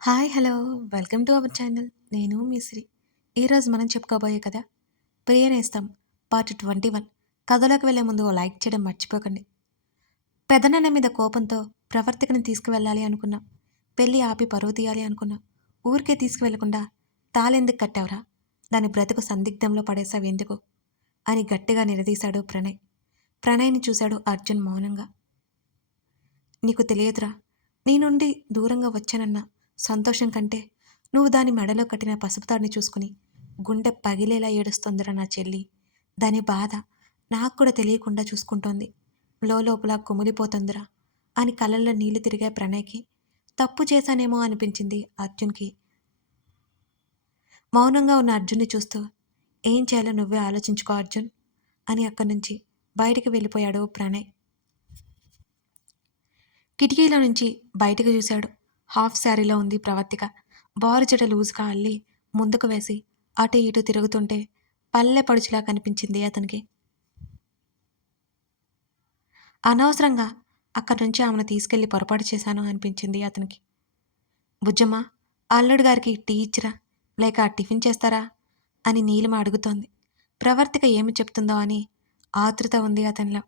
Hi hello welcome to our channel. నేను మీ శ్రీ. ఈరోజు మనం చెప్పుకోబోయే కథ ప్రియనేస్తం పార్ట్ 21. కథలోకి వెళ్ళే ముందు ఓ లైక్ చేయడం మర్చిపోకండి. పెదనాన్న మీద కోపంతో ప్రవర్తికని తీసుకువెళ్ళాలి అనుకున్నా. పెళ్ళి ఆపి పరువు తీయాలి అనుకున్నా. ఊరికే తీసుకువెళ్లకుండా తాళెందుకు కట్టావురా, దాని బ్రతుకు సందిగ్ధంలో పడేసావెందుకు అని గట్టిగా నిలదీశాడు ప్రణయ్. ప్రణయ్ని చూశాడు అర్జున్ మౌనంగా. నీకు తెలియదురా, నీ నుండి దూరంగా వచ్చానన్న సంతోషం కంటే నువ్వు దాని మెడలో కట్టిన పసుపు తాడిని చూసుకుని గుండె పగిలేలా ఏడుస్తోందిరా నా చెల్లి. దాని బాధ నాకు కూడా తెలియకుండా చూసుకుంటోంది. లోపల కుమిలిపోతుందిరా అని కళ్ళల్లో నీళ్లు తిరిగే ప్రణయ్కి. తప్పు చేశానేమో అనిపించింది అర్జున్కి. మౌనంగా ఉన్న అర్జున్ని చూస్తూ ఏం చేయాలో నువ్వే ఆలోచించుకో అర్జున్ అని అక్కడి నుంచి బయటికి వెళ్ళిపోయాడు ప్రణయ్. కిటికీలో నుంచి బయటకు చూశాడు. హాఫ్ శారీలో ఉంది ప్రవర్తిక. బారు జడ లూజ్గా అల్లి ముందుకు వేసి అటు ఇటు తిరుగుతుంటే పల్లె పడుచులా కనిపించింది అతనికి. అనవసరంగా అక్కడి నుంచి ఆమెను తీసుకెళ్లి పొరపాటు చేశాను అనిపించింది అతనికి. బుజ్జమ్మ, అల్లుడు గారికి టీ ఇచ్చిరా, లేక టిఫిన్ చేస్తారా అని నీలిమ అడుగుతోంది. ప్రవర్తిక ఏమి చెప్తుందో అని ఆతృత ఉంది అతనిలో.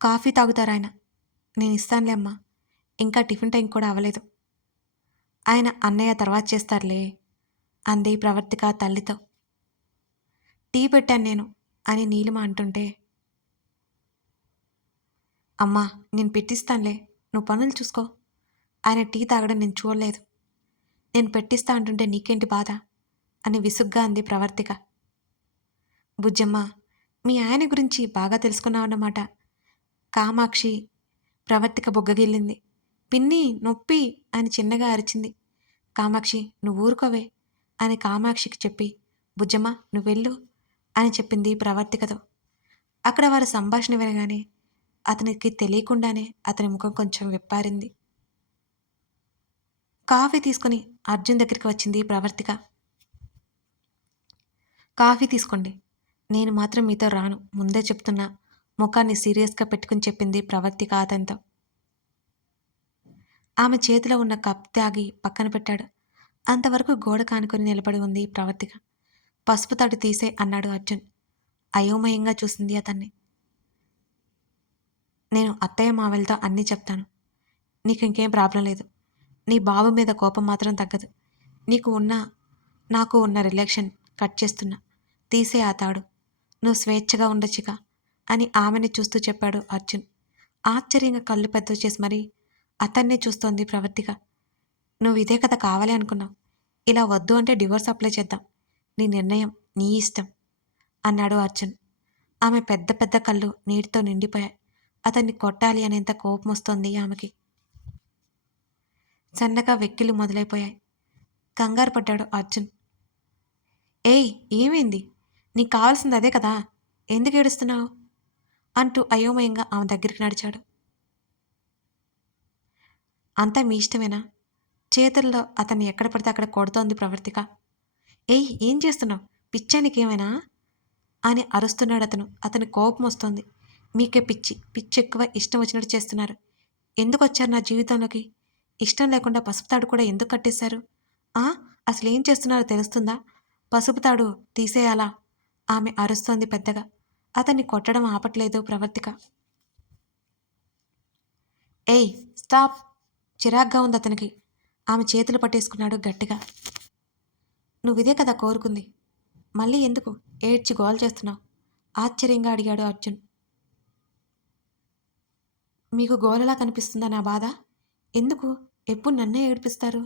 కాఫీ తాగుతారాయన, నేను ఇస్తానులే అమ్మా, ఇంకా టిఫిన్ టైం కూడా అవ్వలేదు. ఆయన అన్నయ్య తర్వాత చేస్తారులే అంది ప్రవర్తిక తల్లితో. టీ పెట్టాను నేను అని నీలిమ అంటుంటే, అమ్మా నేను పెట్టిస్తానులే, నువ్వు పనులు చూసుకో, ఆయన టీ తాగడం నేను చూడలేదు. నేను పెట్టిస్తా అంటుంటే నీకేంటి బాధ అని విసుగ్గా అంది ప్రవర్తిక. బుజ్జమ్మ, మీ ఆయన గురించి బాగా తెలుసుకున్నావన్నమాట. కామాక్షి ప్రవర్తిక బొగ్గగిల్లింది. పిన్ని నొప్పి అని చిన్నగా అరిచింది. కామాక్షి నువ్వు ఊరుకోవే అని కామాక్షికి చెప్పి, బుజ్జమ్మ నువ్వెళ్ళు అని చెప్పింది ప్రవర్తికతో. అక్కడ వారి సంభాషణ వినగానే అతనికి తెలియకుండానే అతని ముఖం కొంచెం విప్పారింది. కాఫీ తీసుకుని అర్జున్ దగ్గరికి వచ్చింది ప్రవర్తిక. కాఫీ తీసుకోండి, నేను మాత్రం మీతో రాను, ముందే చెప్తున్నా, ముఖాన్ని సీరియస్గా పెట్టుకుని చెప్పింది ప్రవర్తిక అతనితో. ఆమె చేతిలో ఉన్న కప్ తాగి పక్కన పెట్టాడు. అంతవరకు గోడ కానుకొని నిలబడి ఉంది ప్రవర్తిక. పసుపు తాడు తీసే అన్నాడు అర్జున్. అయోమయంగా చూసింది అతన్ని. నేను అత్తయ్య మావలతో అన్నీ చెప్తాను, నీకు ఇంకేం ప్రాబ్లం లేదు. నీ బాబు మీద కోపం మాత్రం తగ్గదు. నీకు ఉన్న నాకు ఉన్న రిలేషన్ కట్ చేస్తున్నా, తీసే ఆ తాడు, నువ్వు స్వేచ్ఛగా ఉండొచ్చుగా అని ఆమెని చూస్తూ చెప్పాడు అర్జున్. ఆశ్చర్యంగా కళ్ళు పెద్దవి చేసి మరీ అతన్నే చూస్తోంది ప్రవర్తిక. నువ్వు ఇదే కథ కావాలి అనుకున్నావు, ఇలా వద్దు అంటే డివోర్స్ అప్లై చేద్దాం, నీ నిర్ణయం నీ ఇష్టం అన్నాడు అర్జున్. ఆమె పెద్ద పెద్ద కళ్ళు నీటితో నిండిపోయాయి. అతన్ని కొట్టాలి అనేంత కోపం వస్తోంది ఆమెకి. సన్నగా వెక్కిళ్ళు మొదలైపోయాయి. కంగారు పడ్డాడు అర్జున్. ఏయ్ ఏమైంది, నీకు కావాల్సింది అదే కదా, ఎందుకు ఏడుస్తున్నావు అంటూ అయోమయంగా ఆమె దగ్గరికి నడిచాడు. అంతా మీ ఇష్టమేనా, చేతుల్లో అతన్ని ఎక్కడ పడితే అక్కడ కొడుతోంది ప్రవర్తిక. ఏయ్ ఏం చేస్తున్నావు, పిచ్చా నీకేమైనా అని అరుస్తున్నాడు అతను. అతని కోపం వస్తోంది. మీకే పిచ్చి, పిచ్చి ఎక్కువ, ఇష్టం వచ్చినట్టు చేస్తున్నారు. ఎందుకు వచ్చారు నా జీవితంలోకి, ఇష్టం లేకుండా పసుపు తాడు కూడా ఎందుకు కట్టేశారు? ఆ అసలు ఏం చేస్తున్నారో తెలుస్తుందా? పసుపు తాడు తీసేయాలా ఆమె అరుస్తోంది పెద్దగా. అతన్ని కొట్టడం ఆపట్లేదు ప్రవర్తిక. ఏయ్ స్టాప్, చిరాగ్గా ఉంది అతనికి. ఆమె చేతులు పట్టేసుకున్నాడు గట్టిగా. నువ్విదే కదా కోరుకుంది, మళ్ళీ ఎందుకు ఏడ్చి గోల్ చేస్తున్నావు ఆశ్చర్యంగా అడిగాడు అర్జున్. మీకు గోలలా కనిపిస్తుందా నా బాధ? ఎందుకు ఎప్పుడు నన్నే ఏడిపిస్తారు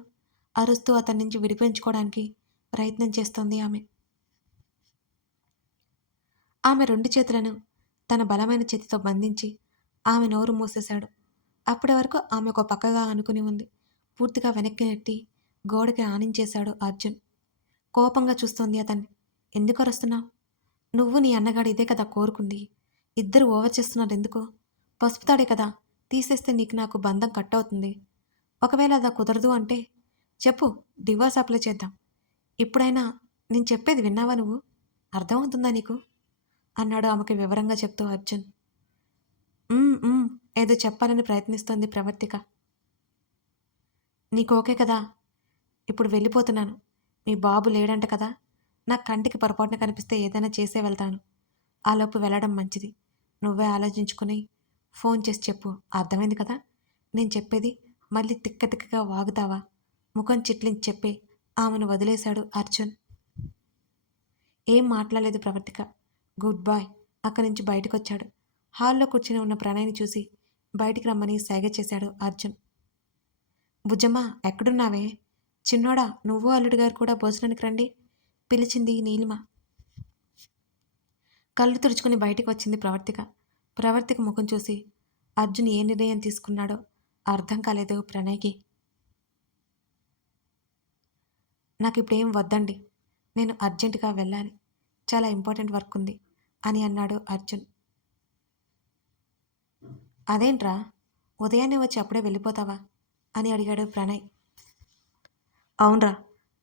అరుస్తూ అతని నుంచి విడిపించుకోవడానికి ప్రయత్నం చేస్తోంది ఆమె. ఆమె రెండు చేతులను తన బలమైన చేతితో బంధించి ఆమె నోరు మూసేశాడు. అప్పటి వరకు ఆమె ఒక పక్కగా ఆనుకుని ఉంది. పూర్తిగా వెనక్కి నెట్టి గోడకి ఆనించేశాడు అర్జున్. కోపంగా చూస్తోంది అతన్ని. ఎందుకు అరుస్తున్నావు? నువ్వు నీ అన్నగాడు ఇదే కదా కోరుకుంది, ఇద్దరు ఓవర్ చేస్తున్నారు ఎందుకు? పసుపు తాడే కదా, తీసేస్తే నీకు నాకు బంధం కట్ అవుతుంది. ఒకవేళ అదా కుదరదు అంటే చెప్పు, డివోర్స్ అప్లై చేద్దాం. ఇప్పుడైనా నేను చెప్పేది విన్నావా నువ్వు? అర్థమవుతుందా నీకు అన్నాడు ఆమెకి వివరంగా చెప్తూ అర్జున్. "ఉమ్, ఉమ్" ఏదో చెప్పాలని ప్రయత్నిస్తోంది ప్రవర్తిక. నీకు ఓకే కదా? ఇప్పుడు వెళ్ళిపోతున్నాను. మీ బాబు లేడంట కదా! నా కంటికి పొరపాటున కనిపిస్తే ఏదైనా చేసే వెళ్తాను. ఆలోపు వెళ్ళడం మంచిది. నువ్వే ఆలోచించుకుని ఫోన్ చేసి చెప్పు. అర్థమైంది కదా? నేను చెప్పేది మళ్ళీ తిక్క తిక్కగా వాగుతావా? ముఖం చిట్లించి చెప్పే ఆమెను వదిలేశాడు అర్జున్. ఏం మాట్లాడలేదు ప్రవర్తిక. Good bye. అక్కడి నుంచి బయటకొచ్చాడు. హాల్లో కూర్చుని ఉన్న ప్రణయ్ని చూసి బయటికి రమ్మని సైగ చేశాడు అర్జున్. బుజ్జమ్మ ఎక్కడున్నావే? చిన్నోడా నువ్వు అల్లుడు గారు కూడా భోజనానికి రండి పిలిచింది నీలిమ. కళ్ళు తుడుచుకుని బయటికి వచ్చింది ప్రవర్తిక. ప్రవర్తిక ముఖం చూసి అర్జున్ ఏ నిర్ణయం తీసుకున్నాడో అర్థం కాలేదు ప్రణయ్కి. నాకిప్పుడేం వద్దండి. నేను అర్జెంటుగా వెళ్ళాలి. చాలా ఇంపార్టెంట్ వర్క్ ఉంది అని అన్నాడు అర్జున్. అదేంట్రా ఉదయాన్నే వచ్చి అప్పుడే వెళ్ళిపోతావా అని అడిగాడు ప్రణయ్. అవునరా,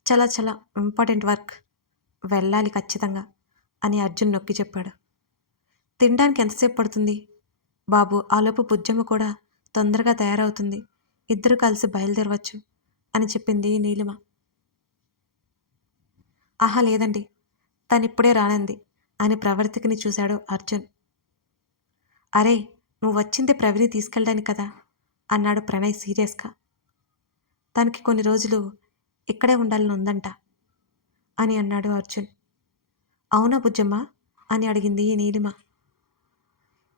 చాలా చాలా ఇంపార్టెంట్ వర్క్, వెళ్ళాలి ఖచ్చితంగా అని అర్జున్ నొక్కి చెప్పాడు. తినడానికి ఎంతసేపు పడుతుంది బాబు? ఆలోపు బుజ్జమ్మ కూడా తొందరగా తయారవుతుంది. ఇద్దరు కలిసి బయలుదేరవచ్చు అని చెప్పింది నీలిమ. ఆహా లేదండి, తనిప్పుడే రానంది అని ప్రవర్తికని చూశాడు అర్జున్. అరే నువ్వు వచ్చింది ప్రవీణి తీసుకెళ్ళడానికి కదా అన్నాడు ప్రణయ్ సీరియస్గా. తనకి కొన్ని రోజులు ఇక్కడే ఉండాలని ఉందంట అని అన్నాడు అర్జున్. అవునా బుజ్జమ్మ అని అడిగింది నీలిమ.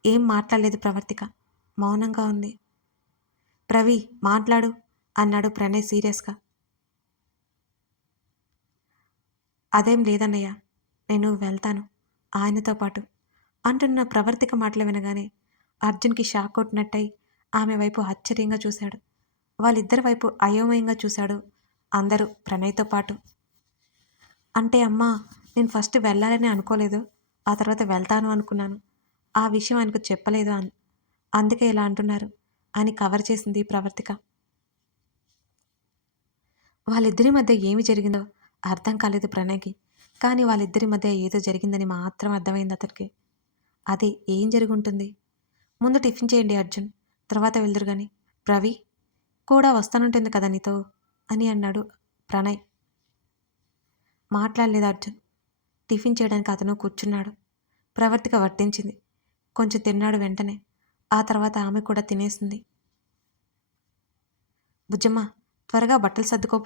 ఏం మాట్లాడలేదు ప్రవర్తిక, మౌనంగా ఉంది. ప్రవీ మాట్లాడు అన్నాడు ప్రణయ్ సీరియస్గా. అదేం లేదన్నయ్య, నేను వెళ్తాను ఆయనతో పాటు అంటున్న ప్రవర్తిక మాటలు వినగానే అర్జున్కి షాక్ కొట్టినట్టయి ఆమె వైపు ఆశ్చర్యంగా చూశాడు. వాళ్ళిద్దరి వైపు అయోమయంగా చూశాడు అందరూ ప్రణయ్తో పాటు. అంటే అమ్మా, నేను ఫస్ట్ వెళ్ళాలని అనుకోలేదు, ఆ తర్వాత వెళ్తాను అనుకున్నాను. ఆ విషయం ఆయనకు చెప్పలేదు అందుకే ఇలా అంటున్నారు అని కవర్ చేసింది ప్రవర్తిక. వాళ్ళిద్దరి మధ్య ఏమి జరిగిందో అర్థం కాలేదు ప్రణయ్కి. కానీ వాళ్ళిద్దరి మధ్య ఏదో జరిగిందని మాత్రం అర్థమైంది అతనికి. అదే ఏం జరుగుంటుంది? ముందు టిఫిన్ చేయండి అర్జున్, తర్వాత వెళ్దురు గాని. రవి కూడా వస్తానంటుంది కదా నీతో అని అన్నాడు ప్రణయ్. మాట్లాడలేదు అర్జున్. టిఫిన్ చేయడానికి అతను కూర్చున్నాడు. ప్రవర్తిక వడ్డించింది. కొంచెం తిన్నాడు వెంటనే. ఆ తర్వాత ఆమె కూడా తినేసింది. బుజ్జమ్మ త్వరగా బట్టలు సర్దుకో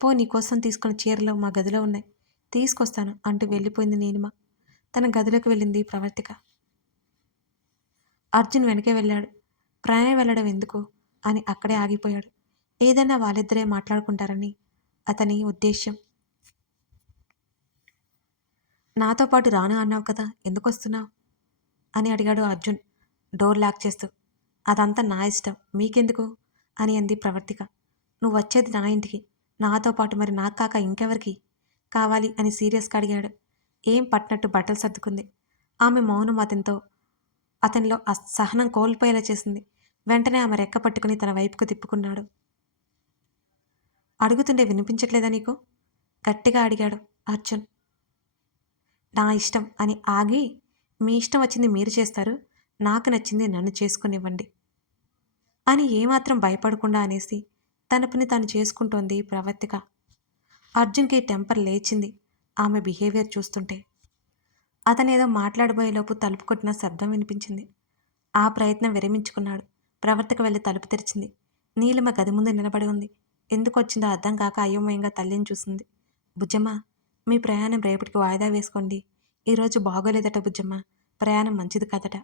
పో, నీకోసం తీసుకున్న చీరలు మా గదిలో ఉన్నాయి, తీసుకొస్తాను అంటూ వెళ్ళిపోయింది నీలిమ. తన గదిలోకి వెళ్ళింది ప్రవర్తిక. అర్జున్ వెనకే వెళ్ళాడు. ప్రణయ్ వెళ్ళడం ఎందుకు అని అక్కడే ఆగిపోయాడు. ఏదైనా వాళ్ళిద్దరే మాట్లాడుకుంటారని అతని ఉద్దేశ్యం. నాతో పాటు రాను అన్నావు కదా, ఎందుకు వస్తున్నావు అని అడిగాడు అర్జున్ డోర్ లాక్ చేస్తూ. అదంతా నా ఇష్టం, మీకెందుకు అని అంది ప్రవర్తిక. నువ్వు వచ్చేది నా ఇంటికి, నాతో పాటు మరి నాకు కాక ఇంకెవరికి కావాలి అని సీరియస్గా అడిగాడు. ఏం పట్టినట్టు బట్టలు సర్దుకుంది. ఆమె మౌనం అతనిలో సహనం కోల్పోయేలా చేసింది. వెంటనే ఆమె రెక్క పట్టుకుని తన వైపుకు తిప్పుకున్నాడు. అడుగుతుండే వినిపించట్లేదా నీకు గట్టిగా అడిగాడు అర్జున్. నా ఇష్టం అని ఆగి, మీ ఇష్టం వచ్చింది మీరు చేస్తారు, నాకు నచ్చింది నన్ను చేసుకునివ్వండి అని ఏమాత్రం భయపడకుండా అనేసి తన పని తాను చేసుకుంటోంది ప్రవర్తిక. అర్జున్కి టెంపర్ లేచింది ఆమె బిహేవియర్ చూస్తుంటే. అతనేదో మాట్లాడబోయేలోపు తలుపు కొట్టిన శబ్దం వినిపించింది. ఆ ప్రయత్నం విరమించుకున్నాడు. ప్రవర్తిక వెళ్ళి తలుపు తెరిచింది. నీలిమ గది ముందు నిలబడి ఉంది. ఎందుకు వచ్చిందో అర్థం కాక అయోమయంగా తల్లిని చూసింది. బుజ్జమ్మ మీ ప్రయాణం రేపటికి వాయిదా వేసుకోండి, ఈరోజు బాగోలేదట బుజ్జమ్మ, ప్రయాణం మంచిది కాదట,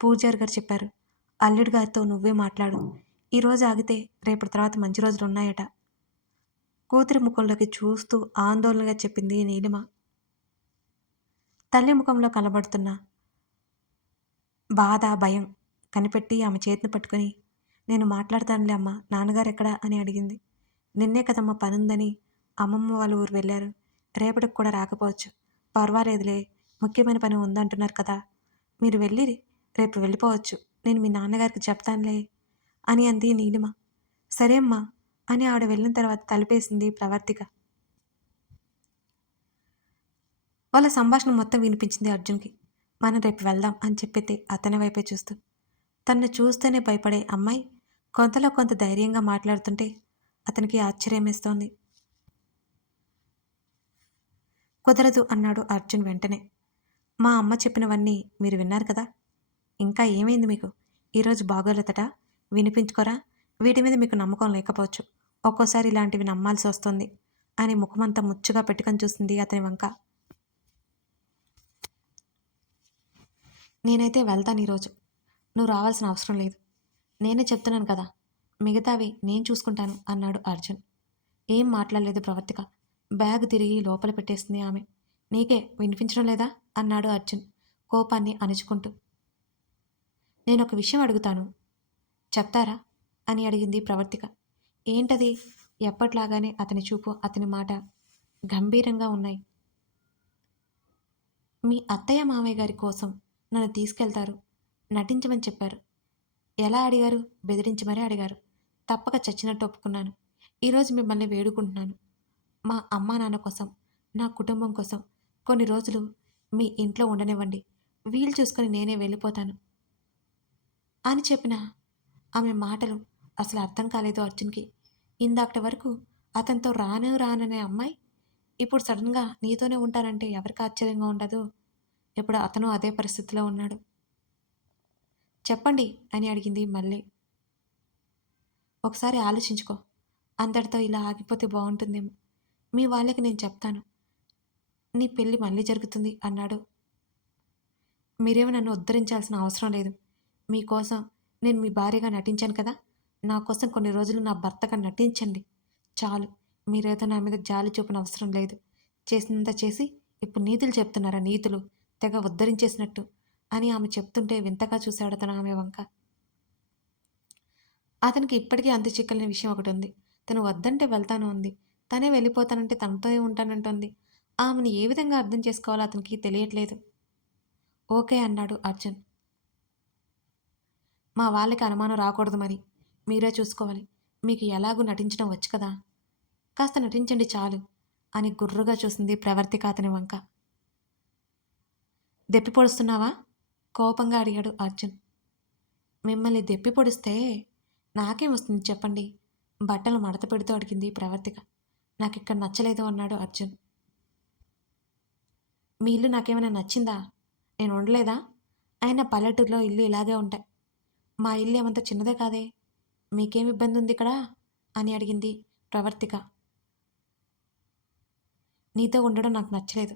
పూజారి గారు చెప్పారు. అల్లుడు గారితో నువ్వే మాట్లాడు, ఈరోజు ఆగితే రేపటి తర్వాత మంచి రోజులు ఉన్నాయట కూతురి ముఖంలోకి చూస్తూ ఆందోళనగా చెప్పింది నీలిమ. తల్లి ముఖంలో కనబడుతున్న బాధ భయం కనిపెట్టి ఆమె చేతిని పట్టుకుని, నేను మాట్లాడతానులే అమ్మ, నాన్నగారు ఎక్కడా అని అడిగింది. నిన్నే కదమ్మ పనుందని అమ్మమ్మ వాళ్ళ ఊరు వెళ్ళారు, రేపటికి కూడా రాకపోవచ్చు, పర్వాలేదులే, ముఖ్యమైన పని ఉందంటున్నారు కదా, మీరు వెళ్ళి రేపు వెళ్ళిపోవచ్చు, నేను మీ నాన్నగారికి చెప్తానులే అని అంది నీలిమ. సరే అమ్మా అని ఆవిడ వెళ్ళిన తర్వాత తలుపేసింది ప్రవర్తిక. వాళ్ళ సంభాషణ మొత్తం వినిపించింది అర్జున్కి. మనం రేపు వెళ్దాం అని చెప్పితే అతని వైపే చూస్తూ. తన్ను చూస్తేనే భయపడే అమ్మాయి కొంతలో కొంత ధైర్యంగా మాట్లాడుతుంటే అతనికి ఆశ్చర్యమేస్తోంది. కుదరదు అన్నాడు అర్జున్ వెంటనే. మా అమ్మ చెప్పినవన్నీ మీరు విన్నారు కదా! ఇంకా ఏమైంది మీకు? ఈరోజు బాగోలేదట? వినిపించుకోరా? వీటి మీద మీకు నమ్మకం లేకపోవచ్చు. ఒక్కోసారి ఇలాంటివి నమ్మాల్సి వస్తుంది అని ముఖమంతా ముచ్చుగా పెట్టుకొని చూసింది అతని వంక. నేనైతే వెళ్తాను ఈరోజు. నువ్వు రావాల్సిన అవసరం లేదు. నేనే చెప్తున్నాను కదా! మిగతావి నేను చూసుకుంటాను అన్నాడు అర్జున్. ఏం మాట్లాడలేదు ప్రవర్తిక. బ్యాగ్ తిరిగి లోపల పెట్టేసింది ఆమె. నీకే వినిపించడం లేదా? అన్నాడు అర్జున్ కోపాన్ని అణుచుకుంటూ. నేనొక విషయం అడుగుతాను. చెప్తారా? అని అడిగింది ప్రవర్తిక. ఏంటది? ఎప్పట్లాగానే అతని చూపు, అతని మాట గంభీరంగా ఉన్నాయి. మీ అత్తయ్య మామయ్య గారి కోసం నన్ను తీసుకెళ్తారు. నటించమని చెప్పారు. ఎలా అడిగారు? బెదిరించి మరీ అడిగారు. తప్పక చచ్చినట్టు ఒప్పుకున్నాను. ఈరోజు మిమ్మల్ని వేడుకుంటున్నాను. మా అమ్మా నాన్న కోసం, నా కుటుంబం కోసం కొన్ని రోజులు మీ ఇంట్లో ఉండనివ్వండి. వీలు చూసుకొని నేనే వెళ్ళిపోతాను అని చెప్పిన ఆమె మాటలు అసలు అర్థం కాలేదు అర్జున్కి. ఇందాకటి వరకు అతనితో రాననే అమ్మాయి ఇప్పుడు సడన్గా నీతోనే ఉంటానంటే ఎవరికి ఆశ్చర్యంగా ఉండదు. ఇప్పుడు అతను అదే పరిస్థితిలో ఉన్నాడు. చెప్పండి అని అడిగింది మళ్ళీ. ఒకసారి ఆలోచించుకో. అంతటితో ఇలా ఆగిపోతే బాగుంటుందేమో. మీ వాళ్ళకి నేను చెప్తాను. నీ పెళ్ళి మళ్ళీ జరుగుతుంది అన్నాడు. మీరేమో నన్ను ఉద్ధరించాల్సిన అవసరం లేదు. మీకోసం నేను మీ భార్యగా నటించాను కదా! నా కోసం కొన్ని రోజులు నా భర్తగా నటించండి. చాలు. మీరేదో నా మీద జాలి చూపని అవసరం లేదు. చేసినంత చేసి ఇప్పుడు నీతులు చెప్తున్నారా నీతులు? తెగ ఉద్ధరించేసినట్టు అని ఆమె చెప్తుంటే వింతగా చూశాడు అతను ఆమె వంక. అతనికి ఇప్పటికీ అంతు చిక్కలేని విషయం ఒకటి ఉంది. తను వద్దంటే వెళ్తాను అంది. తనే వెళ్ళిపోతానంటే తనతోనే ఉంటానంటోంది. ఆమెను ఏ విధంగా అర్థం చేసుకోవాలో అతనికి తెలియట్లేదు. ఓకే అన్నాడు అర్జున్. మా వాళ్ళకి అనుమానం రాకూడదు మరి. మీరే చూసుకోవాలి. మీకు ఎలాగూ నటించడం వచ్చు కదా! కాస్త నటించండి చాలు అని గుర్రుగా చూసింది ప్రవర్తిక అతని వంక. దెప్పి పొడుస్తున్నావా? కోపంగా అడిగాడు అర్జున్. మిమ్మల్ని దెప్పి పొడిస్తే నాకేం వస్తుంది చెప్పండి? బట్టలు మడత పెడుతూ అడిగింది ప్రవర్తిక. నాకిక్కడ నచ్చలేదు అన్నాడు అర్జున్. మీ ఇల్లు నాకేమైనా నచ్చిందా? నేను ఉండలేదా? అయినా పల్లెటూరులో ఇల్లు ఇలాగే ఉంటాయి. మా ఇల్లు ఏమంత చిన్నదే కాదే. మీకేం ఇబ్బంది ఉంది ఇక్కడ? అని అడిగింది ప్రవర్తిక. నీతో ఉండడం నాకు నచ్చలేదు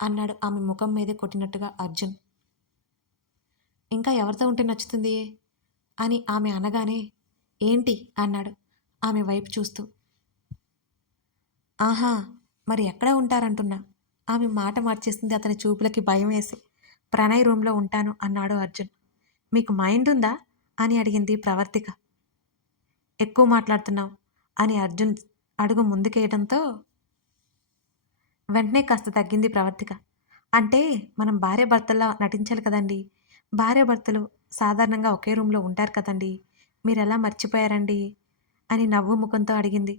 అన్నాడు ఆమె ముఖం మీదే కొట్టినట్టుగా అర్జున్. ఇంకా ఎవరితో ఉంటే నచ్చుతుంది అని ఆమె అనగానే ఏంటి అన్నాడు ఆమె వైపు చూస్తూ. ఆహా, మరి ఎక్కడ ఉంటారంటున్నా. ఆమె మాట మార్చేసింది అతని చూపులకి భయం వేసి. ప్రణయ్ రూమ్లో ఉంటాను అన్నాడు అర్జున్. మీకు మైండ్ ఉందా అని అడిగింది ప్రవర్తిక. ఎక్కువ మాట్లాడుతున్నావు అని అర్జున్ అడుగు ముందుకేయడంతో వెంటనే కాస్త తగ్గింది ప్రవర్తిక. అంటే మనం భార్యాభర్తల్లా నటించాలి కదండి. భార్యాభర్తలు సాధారణంగా ఒకే రూమ్లో ఉంటారు కదండి. మీరెలా మర్చిపోయారండి అని నవ్వు ముఖంతో అడిగింది.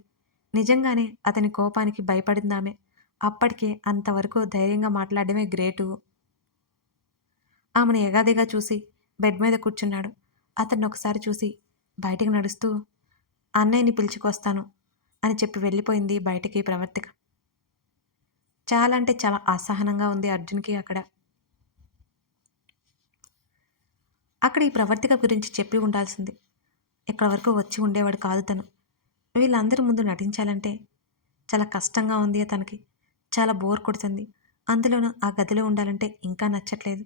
నిజంగానే అతని కోపానికి భయపడిందామె. అప్పటికే అంతవరకు ధైర్యంగా మాట్లాడడమే గ్రేటు. ఆమెను ఎగాదిగా చూసి బెడ్ మీద కూర్చున్నాడు. అతన్ని ఒకసారి చూసి బయటికి నడుస్తూ అన్నయ్యని పిలుచుకొస్తాను అని చెప్పి వెళ్ళిపోయింది బయటికి ప్రవర్తిక. చాలా అంటే చాలా అసహనంగా ఉంది అర్జున్కి అక్కడ. అక్కడ ఈ ప్రవర్తిక గురించి చెప్పి ఉండాల్సింది. ఇక్కడ వరకు వచ్చి ఉండేవాడు కాదు తను. వీళ్ళందరి ముందు నటించాలంటే చాలా కష్టంగా ఉంది తనకి. చాలా బోర్ కొడుతుంది. అందులోనూ ఆ గదిలో ఉండాలంటే ఇంకా నచ్చట్లేదు.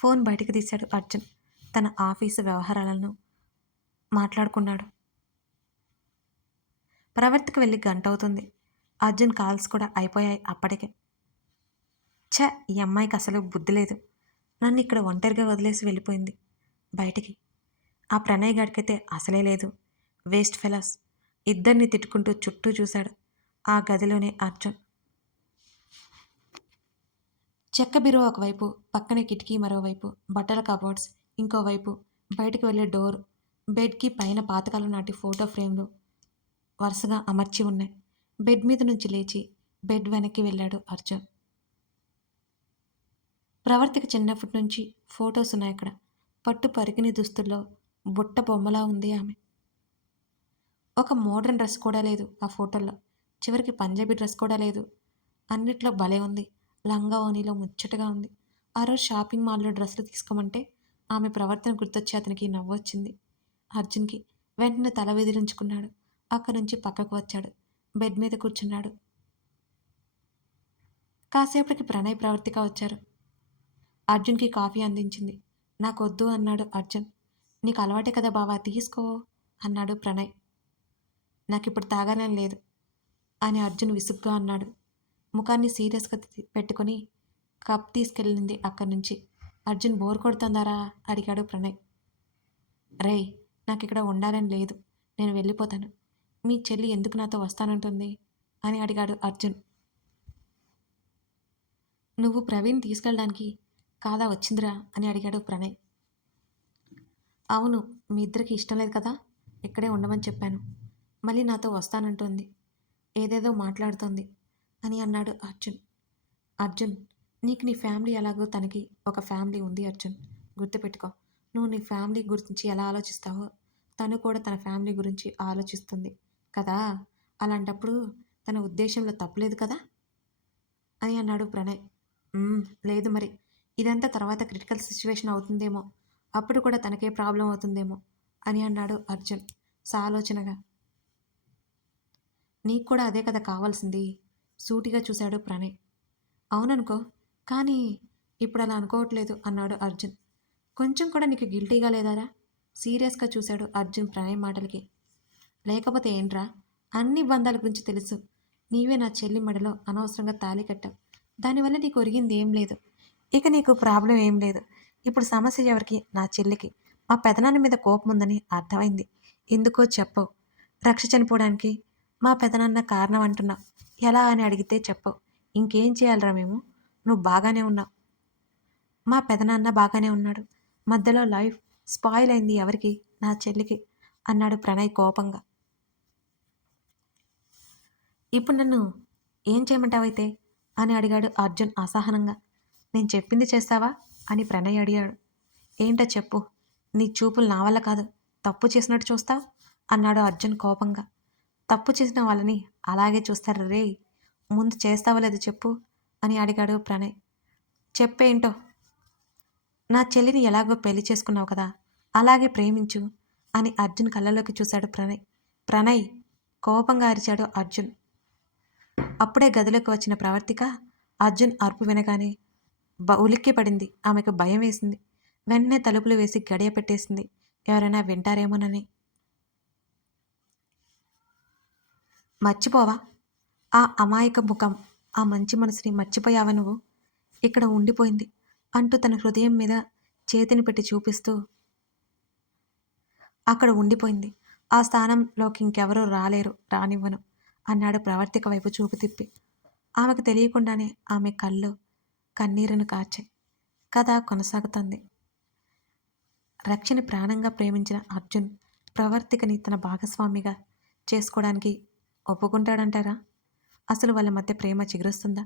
ఫోన్ బయటికి తీశాడు అర్జున్. తన ఆఫీసు వ్యవహారాలను మాట్లాడుకున్నాడు. ప్రవర్తికి వెళ్ళి గంట అవుతుంది. అర్జున్ కాల్స్ కూడా అయిపోయాయి అప్పటికే. ఛ, ఈ అమ్మాయికి అసలు బుద్ధి లేదు. నన్ను ఇక్కడ ఒంటరిగా వదిలేసి వెళ్ళిపోయింది బయటికి. ఆ ప్రణయ్ గాడికైతే అసలే లేదు. Waste fellas. ఇద్దరిని తిట్టుకుంటూ చుట్టూ చూశాడు ఆ గదిలోనే అర్జున్. చెక్క బీరువా ఒకవైపు, పక్కనే కిటికీ మరోవైపు, బట్టల కబోర్డ్స్ ఇంకోవైపు, బయటకు వెళ్ళే డోర్, బెడ్కి పైన పాతకాలం నాటి ఫోటో ఫ్రేమ్లు వరుసగా అమర్చి ఉన్నాయి. బెడ్ మీద నుంచి లేచి బెడ్ వెనక్కి వెళ్ళాడు అర్జున్. ప్రవర్తిక చిన్నప్పటి నుంచి ఫొటోస్ ఉన్నాయి అక్కడ. పట్టు పరికిణి దుస్తుల్లో బుట్ట బొమ్మలా ఉంది ఆమె. ఒక మోడర్న్ డ్రెస్ కూడా లేదు ఆ ఫోటోల్లో. చివరికి పంజాబీ డ్రెస్ కూడా లేదు. అన్నిట్లో భలే ఉంది. లంగా ఓణీలో ముచ్చటగా ఉంది. ఆ రోజు షాపింగ్ మాల్‌లో డ్రెస్సులు తీసుకోమంటే ఆమె ప్రవర్తన గుర్తొచ్చి అతనికి నవ్వొచ్చింది. అర్జున్‌కి. వెంటనే తల విదిలించుకున్నాడు. అక్కడి నుంచి పక్కకు వచ్చాడు. బెడ్ మీద కూర్చున్నాడు. కాసేపటికి ప్రణయ్, ప్రవర్తిక వచ్చారు. అర్జున్‌కి కాఫీ అందించింది. నాకొద్దు అన్నాడు అర్జున్. నీకు అలవాటే కదా బావా తీసుకో అన్నాడు ప్రణయ్. నాకిప్పుడు తాగాలని లేదు అని అర్జున్ విసుగ్గా అన్నాడు. ముఖాన్ని సీరియస్‌గా పెట్టుకొని కప్ తీసుకెళ్ళింది అక్కడి నుంచి. అర్జున్ బోర్ కొడుతుందారా అడిగాడు ప్రణయ్. రేయ్ నాకిక్కడ ఉండాలని లేదు. నేను వెళ్ళిపోతాను. మీ చెల్లి ఎందుకు నాతో వస్తానంటుంది అని అడిగాడు అర్జున్. నువ్వు ప్రవీణ్ తీసుకెళ్ళడానికి కాదా వచ్చిందిరా అని అడిగాడు ప్రణయ్. అవును, మీ ఇద్దరికి ఇష్టం లేదు కదా, ఇక్కడే ఉండమని చెప్పాను. మళ్ళీ నాతో వస్తానంటుంది. ఏదేదో మాట్లాడుతోంది అని అన్నాడు అర్జున్. అర్జున్, నీకు నీ ఫ్యామిలీ ఎలాగో తనకి ఒక ఫ్యామిలీ ఉంది అర్జున్. గుర్తుపెట్టుకో. నువ్వు నీ ఫ్యామిలీ గురించి ఎలా ఆలోచిస్తావో తను కూడా తన ఫ్యామిలీ గురించి ఆలోచిస్తుంది కదా. అలాంటప్పుడు తన ఉద్దేశంలో తప్పులేదు కదా అని అన్నాడు ప్రణయ్. లేదు మరి. ఇదంతా తర్వాత క్రిటికల్ సిచ్యువేషన్ అవుతుందేమో. అప్పుడు కూడా తనకే ప్రాబ్లం అవుతుందేమో అని అన్నాడు అర్జున్ సాలోచనగా. నీకు కూడా అదే కదా కావాల్సింది సూటిగా చూశాడు ప్రణయ్. అవుననుకో, కానీ ఇప్పుడు అలా అనుకోవట్లేదు అన్నాడు అర్జున్. కొంచెం కూడా నీకు గిల్టీగా లేదారా సీరియస్గా చూశాడు అర్జున్ ప్రణయ్ మాటలకి. లేకపోతే ఏంట్రా, అన్ని బంధాల గురించి తెలుసు. నీవే నా చెల్లి మెడలో అనవసరంగా తాళి కట్టావు. దానివల్ల నీకు ఒరిగింది ఏం లేదు. ఇక నీకు ప్రాబ్లం ఏం లేదు. ఇప్పుడు సమస్య ఎవరికి? నా చెల్లికి. మా పెదనాన్న మీద కోపం ఉందని అర్థమైంది. ఎందుకో చెప్పవు. రక్ష చనిపోవడానికి మా పెదనాన్న కారణం అంటున్నావు. ఎలా అని అడిగితే చెప్పవు. ఇంకేం చేయాలిరా మేము? నువ్వు బాగానే ఉన్నావు. మా పెదనాన్న బాగానే ఉన్నాడు. మధ్యలో లైఫ్ స్పాయిల్ అయింది ఎవరికి? నా చెల్లికి అన్నాడు ప్రణయ్ కోపంగా. ఇప్పుడు నన్ను ఏం చేయమంటావైతే అని అడిగాడు అర్జున్ అసహనంగా. నేను చెప్పింది చేస్తావా అని ప్రణయ్ అడిగాడు. ఏంటో చెప్పు. నీ చూపులు నా వల్ల కాదు. తప్పు చేసినట్టు చూస్తావు అన్నాడు అర్జున్ కోపంగా. తప్పు చేసిన వాళ్ళని అలాగే చూస్తారు రే. ముందు చేస్తావో లేదో చెప్పు అని అడిగాడు ప్రణయ్. చెప్పేంటో. నా చెల్లిని ఎలాగో పెళ్లి చేసుకున్నావు కదా, అలాగే ప్రేమించు అని అర్జున్ కళ్ళలోకి చూశాడు ప్రణయ్. ప్రణయ్ కోపంగా అరిచాడు అర్జున్. అప్పుడే గదిలోకి వచ్చిన ప్రవర్తిక అర్జున్ అరుపు వినగానే ఉలిక్కి పడింది. ఆమెకు భయం వేసింది. వెంటనే తలుపులు వేసి గడియ పెట్టేసింది. ఎవరైనా వింటారేమోనని. మర్చిపోవా ఆ అమాయక ముఖం, ఆ మంచి మనసుని మర్చిపోయావా నువ్వు? ఇక్కడ ఉండిపోయింది అంటూ తన హృదయం మీద చేతిని పెట్టి చూపిస్తూ అక్కడ ఉండిపోయింది. ఆ స్థానంలోకి ఇంకెవరూ రాలేరు, రానివ్వను అన్నాడు ప్రవర్తిక వైపు చూపు తిప్పి. ఆమెకు తెలియకుండానే ఆమె కళ్ళు కన్నీరును కార్చాయి. కథ కొనసాగుతుంది. రక్షని ప్రాణంగా ప్రేమించిన అర్జున్ ప్రవర్తికని తన భాగస్వామిగా చేసుకోవడానికి ఒప్పుకుంటాడంటారా? అసలు వాళ్ళ మధ్య ప్రేమ చిగురుస్తుందా?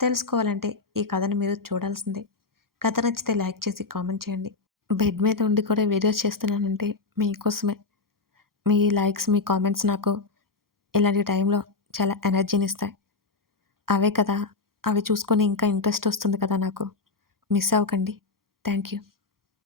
తెలుసుకోవాలంటే ఈ కథను మీరు చూడాల్సిందే. కథ నచ్చితే లైక్ చేసి కామెంట్ చేయండి. బెడ్ మీద ఉండి కూడా వీడియోస్ చేస్తున్నానంటే మీకోసమే. మీ లైక్స్, మీ కామెంట్స్ నాకు ఇలాంటి టైంలో చాలా ఎనర్జీని ఇస్తాయి. అవే కదా, అవి చూసుకొని ఇంకా ఇంట్రెస్ట్ వస్తుంది కదా నాకు. మిస్ అవ్వకండి. Thank you.